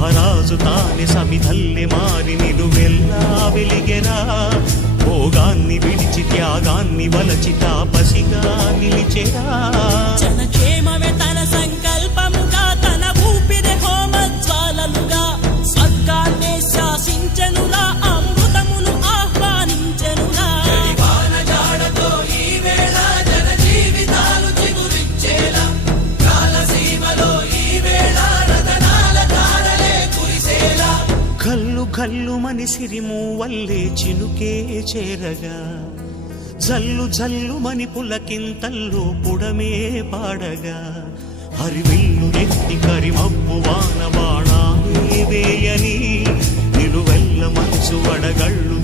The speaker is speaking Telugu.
మహారాజు తానే సమిధల్లె మారి నిలువెల్లా వెలిగెరా. భోగాన్ని విడిచి త్యాగాన్ని వలచి తాపసిగా నిలిచెరా. జనక్షేమమే తన సంకల్పముగా, తన ఊపిరి హోమజ్వాలలుగా, స్వర్గాన్నే శాసించెనురా, అమృతమును ఆహ్వానించెనురా. కల్లు కల్లు మని సిరిమూవల్లే చినుకే చేరగా, జల్లు జల్లు మని పులకింతల్లో పుడమే పాడగా, హరివిల్లు ఎత్తి కరిమబ్బు వాన బాణాలే వేయని, నిలువెల్ల మంచు వడగళ్ళు